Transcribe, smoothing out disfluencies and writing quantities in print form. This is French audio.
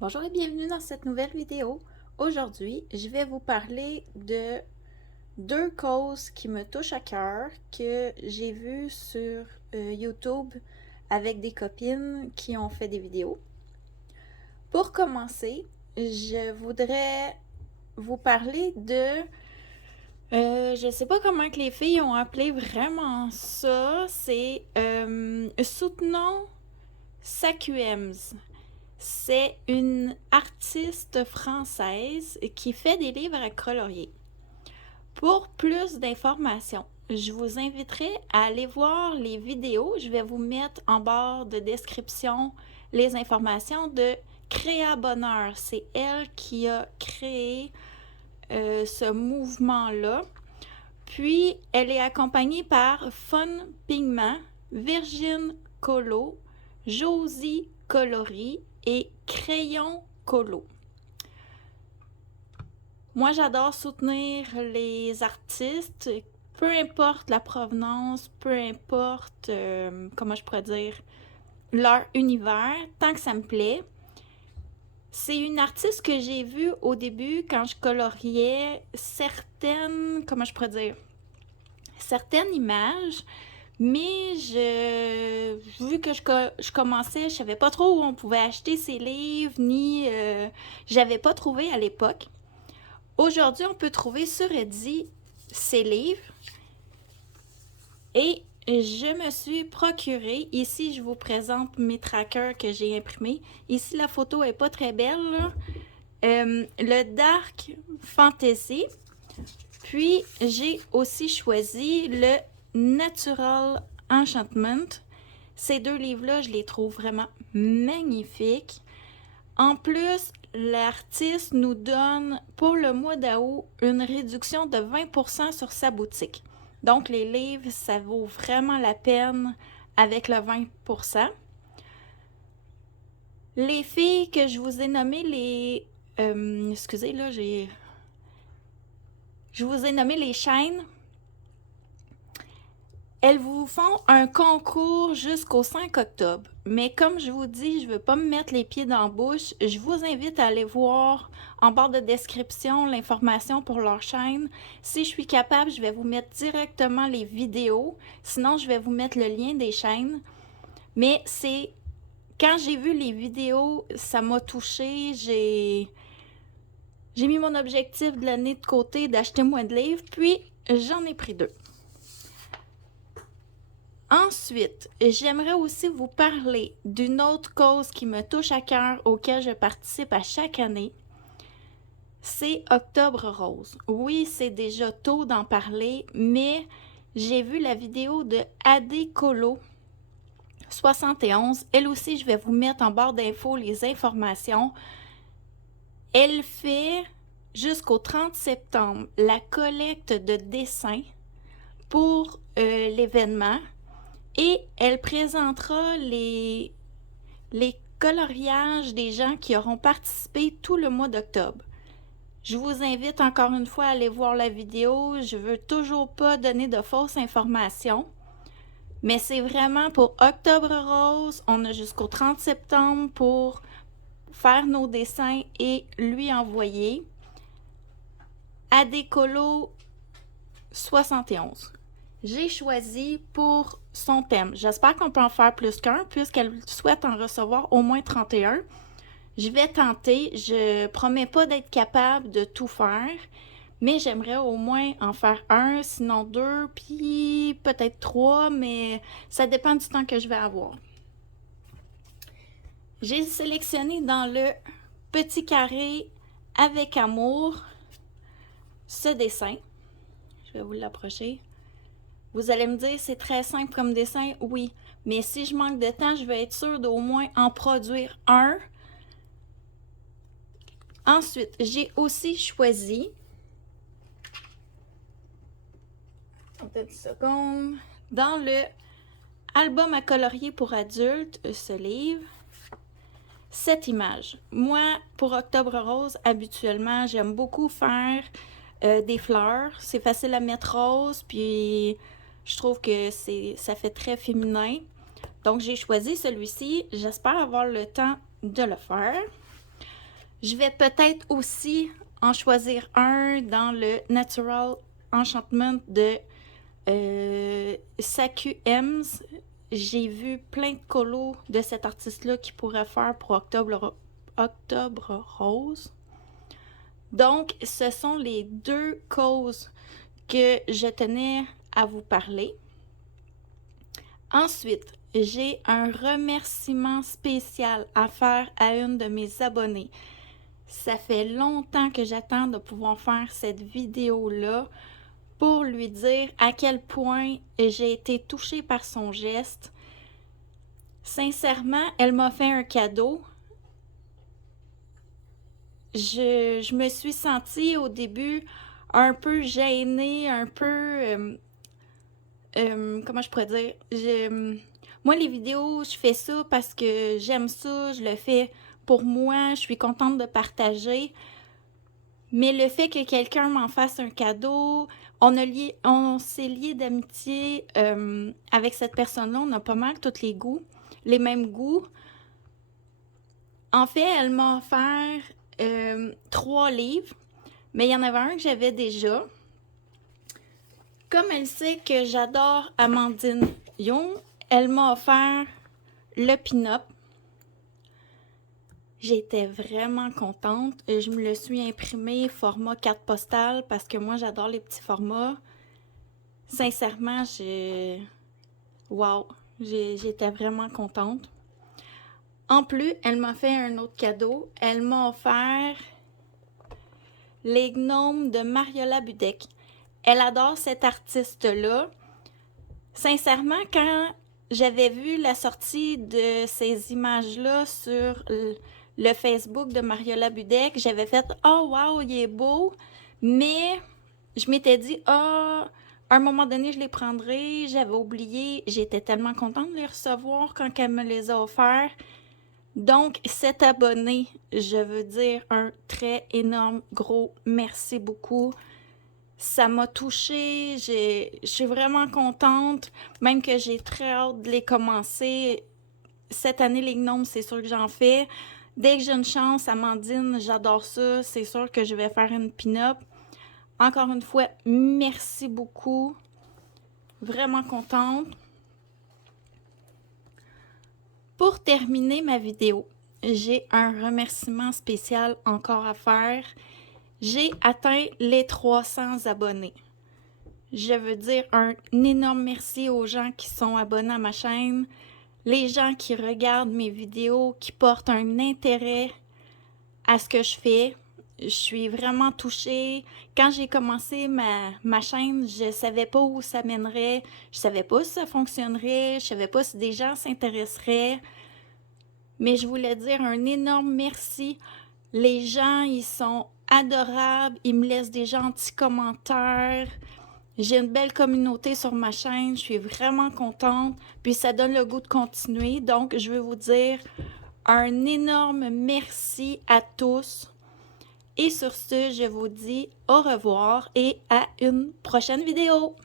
Bonjour et bienvenue dans cette nouvelle vidéo. Aujourd'hui, je vais vous parler de deux causes qui me touchent à cœur que j'ai vues sur YouTube avec des copines qui ont fait des vidéos. Pour commencer, je voudrais vous parler de... je sais pas comment que les filles ont appelé vraiment ça, c'est Soutenons Sakuems. C'est une artiste française qui fait des livres à colorier. Pour plus d'informations, je vous inviterai à aller voir les vidéos. Je vais vous mettre en barre de description les informations de Créa Bonheur. C'est elle qui a créé ce mouvement-là. Puis, elle est accompagnée par Fun Pigment, Virgin Colo, Josie Coloris et Crayon Colo. Moi, j'adore soutenir les artistes, peu importe la provenance, peu importe, comment je pourrais dire, leur univers, tant que ça me plaît. C'est une artiste que j'ai vue au début quand je coloriais certaines, comment je pourrais dire, certaines images, mais vu que je commençais, je savais pas trop où on pouvait acheter ces livres, ni j'avais pas trouvé à l'époque. Aujourd'hui, on peut trouver sur Etsy ces livres et je me suis procuré, ici je vous présente mes trackers que j'ai imprimés. Ici la photo est pas très belle, là. Le Dark Fantasy. Puis j'ai aussi choisi le Natural Enchantment. Ces deux livres-là, je les trouve vraiment magnifiques. En plus, l'artiste nous donne pour le mois d'août une réduction de 20% sur sa boutique. Donc les livres, ça vaut vraiment la peine avec le 20%. Les filles que je vous ai nommées, excusez, là, je vous ai nommé les chaînes. Elles vous font un concours jusqu'au 5 octobre. Mais comme je vous dis, je ne veux pas me mettre les pieds dans la bouche. Je vous invite à aller voir en barre de description l'information pour leur chaîne. Si je suis capable, je vais vous mettre directement les vidéos. Sinon, je vais vous mettre le lien des chaînes. Mais c'est... Quand j'ai vu les vidéos, ça m'a touchée. J'ai mis mon objectif de l'année de côté d'acheter moins de livres. Puis, j'en ai pris deux. Ensuite, j'aimerais aussi vous parler d'une autre cause qui me touche à cœur, auquel je participe à chaque année. C'est Octobre Rose. Oui, c'est déjà tôt d'en parler, mais j'ai vu la vidéo de Adécolo 71. Elle aussi, je vais vous mettre en barre d'infos les informations. Elle fait jusqu'au 30 septembre la collecte de dessins pour l'événement. Et elle présentera les coloriages des gens qui auront participé tout le mois d'octobre. Je vous invite encore une fois à aller voir la vidéo. Je veux toujours pas donner de fausses informations. Mais c'est vraiment pour Octobre Rose. On a jusqu'au 30 septembre pour faire nos dessins et lui envoyer. Adécolo 71. J'ai choisi pour son thème. J'espère qu'on peut en faire plus qu'un, puisqu'elle souhaite en recevoir au moins 31. Je vais tenter. Je promets pas d'être capable de tout faire, mais j'aimerais au moins en faire un, sinon deux, puis peut-être trois, mais ça dépend du temps que je vais avoir. J'ai sélectionné dans le petit carré avec amour ce dessin. Je vais vous l'approcher. Vous allez me dire, c'est très simple comme dessin, oui. Mais si je manque de temps, je vais être sûre d'au moins en produire un. Ensuite, j'ai aussi choisi, attendez une seconde, dans le album à colorier pour adultes, ce livre, cette image. Moi, pour Octobre Rose, habituellement, j'aime beaucoup faire des fleurs. C'est facile à mettre rose, puis je trouve que ça fait très féminin. Donc, j'ai choisi celui-ci. J'espère avoir le temps de le faire. Je vais peut-être aussi en choisir un dans le Natural Enchantment de Saku Ems. J'ai vu plein de colos de cet artiste-là qui pourrait faire pour Octobre Rose. Donc, ce sont les deux causes que je tenais à vous parler. Ensuite, j'ai un remerciement spécial à faire à une de mes abonnées. Ça fait longtemps que j'attends de pouvoir faire cette vidéo-là pour lui dire à quel point j'ai été touchée par son geste. Sincèrement, elle m'a fait un cadeau. Je me suis sentie au début un peu gênée, un peu... comment je pourrais dire? Moi, les vidéos, je fais ça parce que j'aime ça, je le fais pour moi, je suis contente de partager. Mais le fait que quelqu'un m'en fasse un cadeau, on s'est lié d'amitié avec cette personne-là, on a pas mal tous les mêmes goûts. En fait, elle m'a offert 3 livres, mais il y en avait un que j'avais déjà. Comme elle sait que j'adore Amandine Young, elle m'a offert le pin-up. J'étais vraiment contente. Je me le suis imprimé format carte postale parce que moi, j'adore les petits formats. Sincèrement, wow, j'étais vraiment contente. En plus, elle m'a fait un autre cadeau. Elle m'a offert les gnomes de Mariola Budek. Elle adore cet artiste-là. Sincèrement, quand j'avais vu la sortie de ces images-là sur le Facebook de Mariola Budek, j'avais fait « Oh wow, il est beau! » Mais je m'étais dit « Ah, à un moment donné, je les prendrai. » J'avais oublié. J'étais tellement contente de les recevoir quand elle me les a offerts. Donc, cet abonné, je veux dire un très énorme, gros merci beaucoup. Ça m'a touchée, je suis vraiment contente, même que j'ai très hâte de les commencer. Cette année, les gnomes, c'est sûr que j'en fais. Dès que j'ai une chance, Amandine, j'adore ça, c'est sûr que je vais faire une pin-up. Encore une fois, merci beaucoup. Vraiment contente. Pour terminer ma vidéo, j'ai un remerciement spécial encore à faire. J'ai atteint les 300 abonnés. Je veux dire un énorme merci aux gens qui sont abonnés à ma chaîne, les gens qui regardent mes vidéos, qui portent un intérêt à ce que je fais. Je suis vraiment touchée. Quand j'ai commencé ma chaîne, je savais pas où ça mènerait, je savais pas si ça fonctionnerait, je savais pas si des gens s'intéresseraient. Mais je voulais dire un énorme merci. Les gens, ils sont adorables, ils me laissent des gentils commentaires. J'ai une belle communauté sur ma chaîne, je suis vraiment contente, puis ça donne le goût de continuer. Donc, je veux vous dire un énorme merci à tous. Et sur ce, je vous dis au revoir et à une prochaine vidéo.